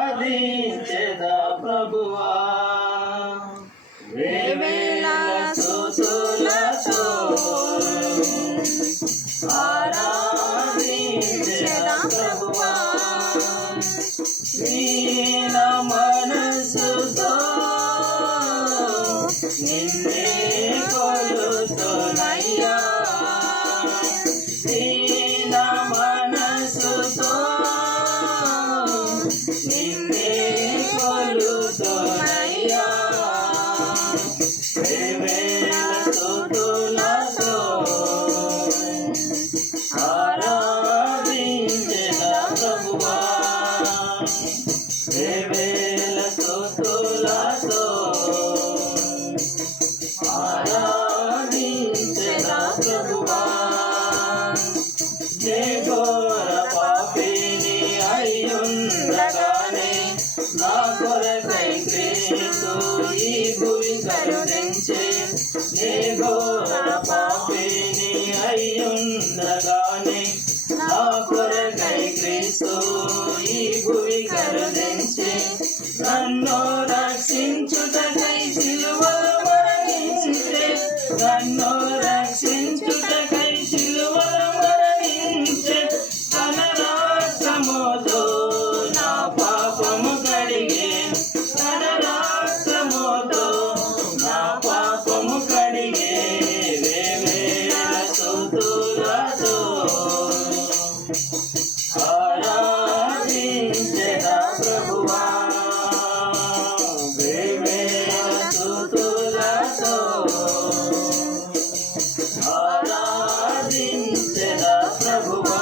ఆరాధించెదా ప్రభువా వేవేల స్తుతులతో ఆరాధించెదా ప్రభువా దీన మనసుతో నిన్నే కొలుతునయ్యా దీన మనసుతో నిన్నే కొలుతునయ్యా వేవేల స్తుతులతో ఆరాధించెదా ప్రభువా వేవేల స్తుతులతో ఆరాధించెదా ప్రభువా ఏ ఘోర పాపిని అయ్యుండగానే నా కొరకై క్రీస్తు ఈ భూమి కరుణించే ఏ ఘోర పాపిని అయ్యుండగానే నా కొరకై క్రీస్తు ఈ భూమి కరుణించే నన్ను రక్షించుటకై సిలువలో మరణించితే నన్ను రక్షించుటకై సిలువలో మరణించే తన రక్తముతో నా పాపము కడిగే తన రక్తముతో నా పాపము కడిగే వేవేల స్తుతులతో ఆరాధించెదా ప్రభువా వేవేల స్తుతులతో ఆరాధించెదా ప్రభువా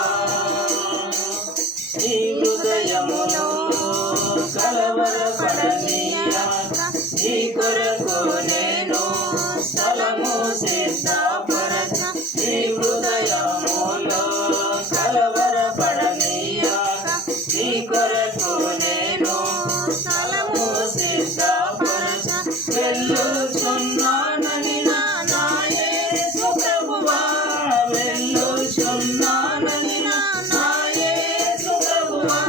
నీ హృదయములో కలవరపడనీయక నీ కొరకు నేను స్థలము సిద్ధపరచ నీ హృదయములో కలవరపడనీయక నీ కొరకు నేను స్థలము సిద్ధపరచ వెళ్ళుచున్నానని నా యేసు ప్రభువా వెళ్ళుచున్నానని నా యేసు ప్రభువా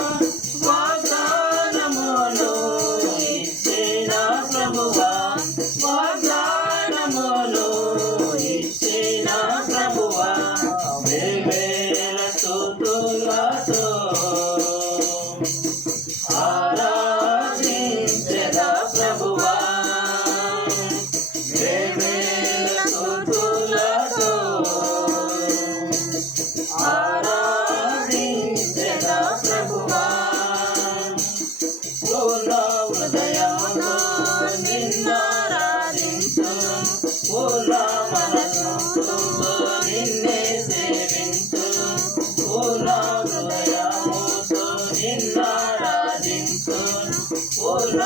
వాగ్దానమును ఇచ్చిన ప్రభువా వాగ్దానమును ఇచ్చిన ప్రభువా వేవేల స్తుతులతో ఆరాధించెదా ప్రభువా వేవేల స్తుతులతో ఆరాధించెదా ప్రభువా పూర్ణ హృదయముతో నిన్నారాధించు పూర్ణ మనసుతో నిన్నే సేవించు పూర్ణ హృదయముతో నిన్నారాధించు పూర్ణ